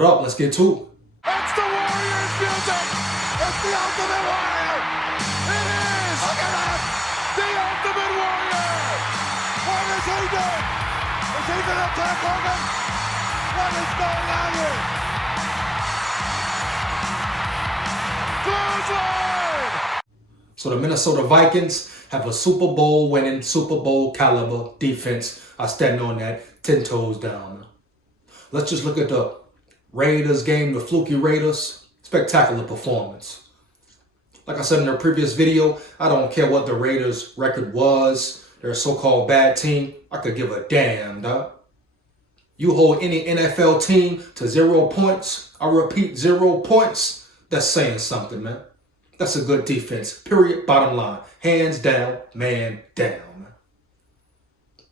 What up? Let's get to it. It's the Warriors music. It's the Ultimate Warrior. It is. Look at that. The Ultimate Warrior. What is he doing? Is he going to attack Hogan? What is going on here? Clothesline. So the Minnesota Vikings have a Super Bowl winning, Super Bowl caliber defense. I stand on that 10 toes down. Let's just look at the Raiders game, the fluky Raiders. Spectacular performance. Like I said in the previous video, I don't care what the Raiders record was. They're a so-called bad team. I could give a damn, dog. You hold any NFL team to 0 points. I repeat, 0 points. That's saying something, man. That's a good defense. Period. Bottom line. Hands down, man down.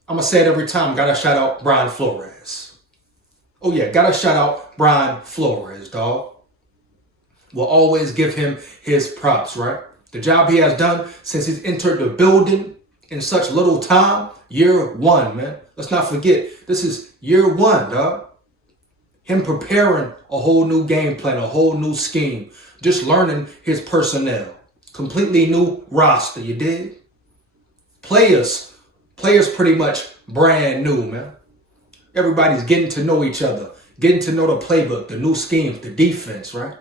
I'm going to say it every time. Got to shout out Brian Flores. Oh, yeah. Got to shout out Brian Flores, dog. We'll always give him his props, right? The job he has done since he's entered the building in such little time. Year one, man. Let's not forget, this is year one, dog. Him preparing a whole new game plan, a whole new scheme. Just learning his personnel. Completely new roster, you dig? Players pretty much brand new, man. Everybody's getting to know each other. Getting to know the playbook, the new schemes, the defense, right?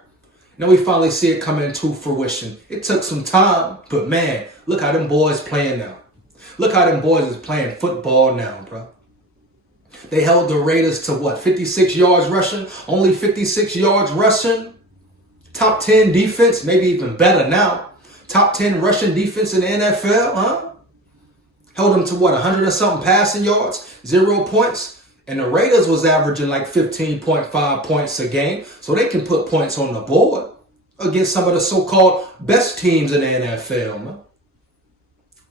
Now we finally see it come into fruition. It took some time, but man, look how them boys playing now. Look how them boys is playing football now, bro. They held the Raiders to what, 56 yards rushing? Only 56 yards rushing? Top 10 defense, maybe even better now. Top 10 rushing defense in the NFL, huh? Held them to what, 100 and something passing yards? 0 points? And the Raiders was averaging like 15.5 points a game. So they can put points on the board against some of the so-called best teams in the NFL, man.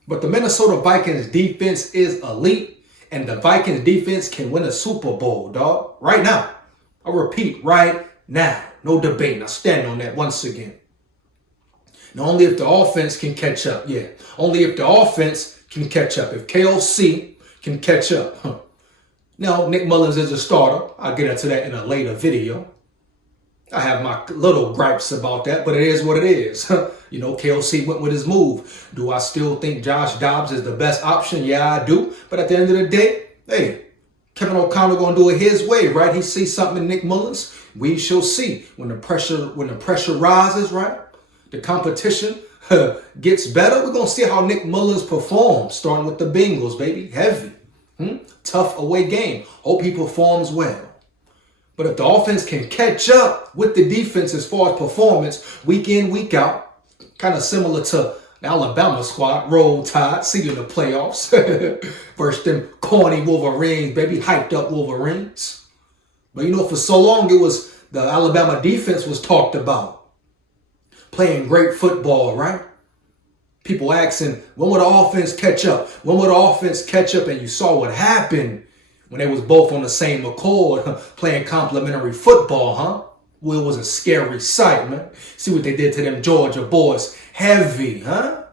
But the Minnesota Vikings defense is elite. And the Vikings defense can win a Super Bowl, dog. Right now. I repeat, right now. No debate. Now stand on that once again. Now only if the offense can catch up. Yeah. Only if the offense can catch up. If KOC can catch up. Huh. Now, Nick Mullins is a starter. I'll get into that in a later video. I have my little gripes about that, but it is what it is. You know, KOC went with his move. Do I still think Josh Dobbs is the best option? Yeah, I do. But at the end of the day, hey, Kevin O'Connell gonna do it his way, right? He sees something in Nick Mullins. We shall see. When the pressure rises, right? The competition gets better. We're gonna see how Nick Mullins performs, starting with the Bengals, baby. Heavy. Tough away game. Hope he performs well. But if the offense can catch up with the defense as far as performance, week in, week out, kind of similar to the Alabama squad, Roll Tide, see you in the playoffs. Versus them corny Wolverines, baby, hyped up Wolverines. But you know, for so long, it was the Alabama defense was talked about. Playing great football, right? People asking, when will the offense catch up? When will the offense catch up? And you saw what happened when they was both on the same accord, playing complimentary football, huh? Well, it was a scary sight, man. See what they did to them Georgia boys. Heavy, huh?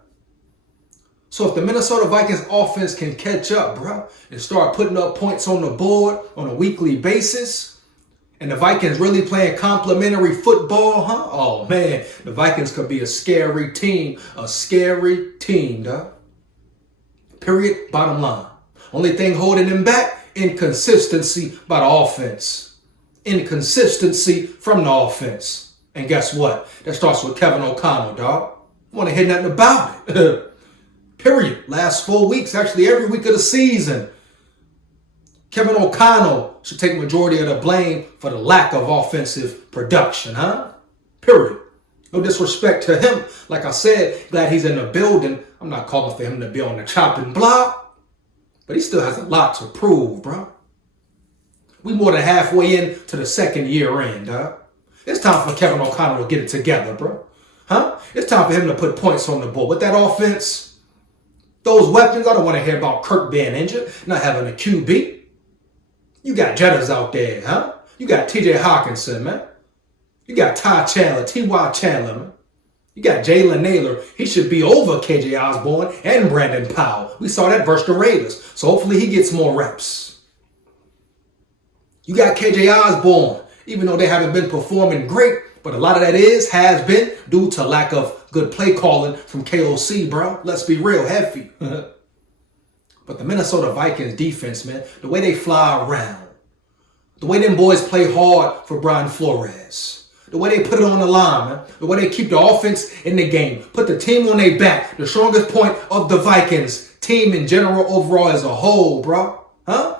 So if the Minnesota Vikings offense can catch up, bro, and start putting up points on the board on a weekly basis, and the Vikings really playing complimentary football, huh? Oh, man, the Vikings could be a scary team. A scary team, dog. Period. Bottom line. Only thing holding them back, inconsistency by the offense. Inconsistency from the offense. And guess what? That starts with Kevin O'Connell, dog. I want to hear nothing about it. Period. Last 4 weeks, actually every week of the season. Kevin O'Connell should take majority of the blame for the lack of offensive production, huh? Period. No disrespect to him. Like I said, glad he's in the building. I'm not calling for him to be on the chopping block, but he still has a lot to prove, bro. We more than halfway into the second year in, dog. It's time for Kevin O'Connell to get it together, bro. Huh? It's time for him to put points on the board. With that offense, those weapons, I don't want to hear about Kirk being injured, not having a QB. You got Jettas out there, huh? You got TJ Hawkinson, man. You got Ty Chandler, man. You got Jalen Naylor. He should be over KJ Osborne and Brandon Powell. We saw that versus the Raiders. So hopefully he gets more reps. You got KJ Osborne Even though they haven't been performing great, but a lot of that has been due to lack of good play calling from KOC, bro. Let's be real, heavy. But the Minnesota Vikings defense, man, the way they fly around, the way them boys play hard for Brian Flores, the way they put it on the line, man, the way they keep the offense in the game, put the team on their back, the strongest point of the Vikings team in general overall as a whole, bro. Huh?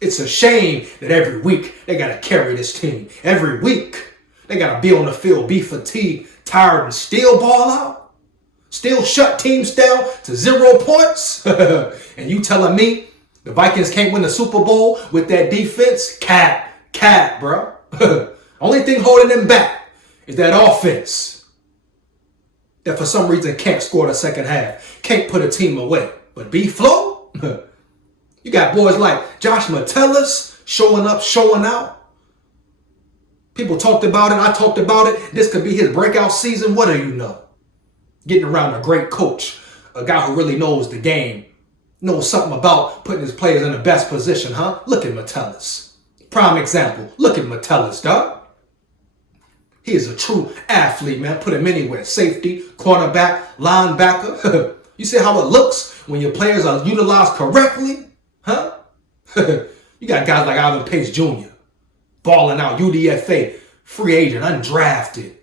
It's a shame that every week they got to carry this team. Every week they got to be on the field, be fatigued, tired, and still ball out. Still shut teams down to 0 points. And you telling me the Vikings can't win the Super Bowl with that defense? Cat, bro. Only thing holding them back is that offense that for some reason can't score the second half, can't put a team away. But B-Flow, you got boys like Josh Metellus showing up, showing out. People talked about it. I talked about it. This could be his breakout season. What do you know? Getting around a great coach, a guy who really knows the game, knows something about putting his players in the best position, huh? Look at Metellus. Prime example. Look at Metellus, dog. He is a true athlete, man. Put him anywhere. Safety, cornerback, linebacker. You see how it looks when your players are utilized correctly? Huh? You got guys like Ivan Pace Jr. balling out, UDFA, free agent, undrafted.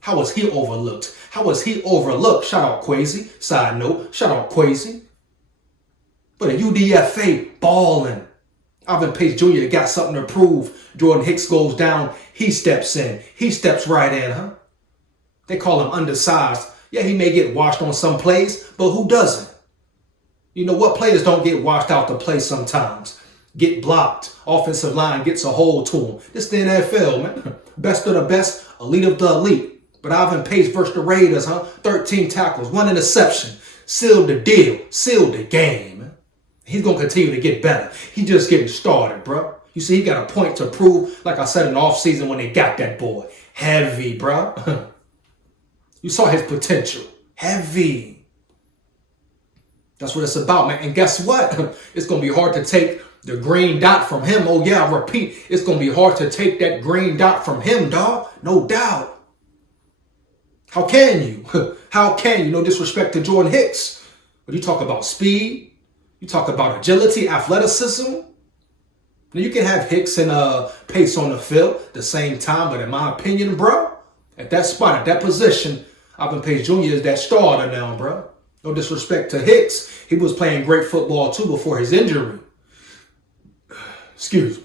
How was he overlooked? How was he overlooked? Shout out Quasi. Side note, shout out Quasi. But a UDFA balling. Ivan Pace Jr. got something to prove. Jordan Hicks goes down. He steps in. He steps right in, huh? They call him undersized. Yeah, he may get washed on some plays, but who doesn't? You know what? Players don't get washed out the play sometimes. Get blocked. Offensive line gets a hold to them. This is the NFL, man. Best of the best, elite of the elite. But Ivan Pace versus the Raiders, huh? 13 tackles, 1 interception. Sealed the deal. Sealed the game, man. He's going to continue to get better. He's just getting started, bro. You see, he got a point to prove, like I said in the offseason when they got that boy. Heavy, bro. You saw his potential. Heavy. That's what it's about, man. And guess what? It's going to be hard to take the green dot from him. Oh, yeah, I repeat. It's going to be hard to take that green dot from him, dog. No doubt. How can you? How can you? No disrespect to Jordan Hicks. But you talk about speed. You talk about agility, athleticism. Now, you can have Hicks and Pace on the field at the same time. But in my opinion, bro, at that spot, at that position, Ivan Pace Jr. is that starter now, bro. No disrespect to Hicks. He was playing great football, too, before his injury. Excuse me.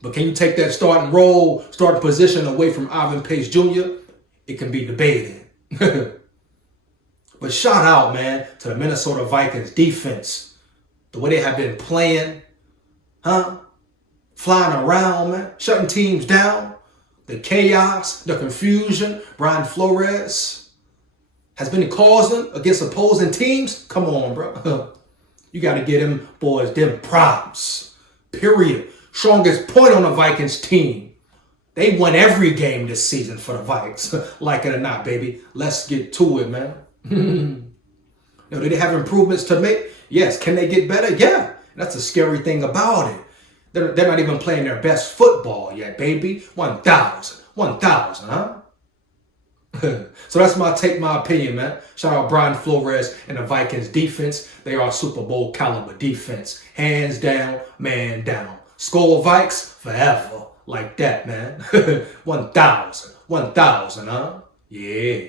But can you take that starting role, starting position away from Ivan Pace Jr.? It can be debated. But shout out, man, to the Minnesota Vikings defense. The way they have been playing, huh? Flying around, man. Shutting teams down. The chaos, the confusion Brian Flores has been causing against opposing teams. Come on, bro. You got to get them boys them props. Period. Strongest point on the Vikings team. They won every game this season for the Vikes. Like it or not, baby. Let's get to it, man. Now, do they have improvements to make? Yes. Can they get better? Yeah. That's a scary thing about it. They're not even playing their best football yet, baby. 1,000. 1,000, huh? So that's my opinion, man. Shout out Brian Flores and the Vikings defense. They are Super Bowl caliber defense. Hands down, man down. SKOL VIKES forever. Like that, man. 1,000. 1,000, huh? Yeah.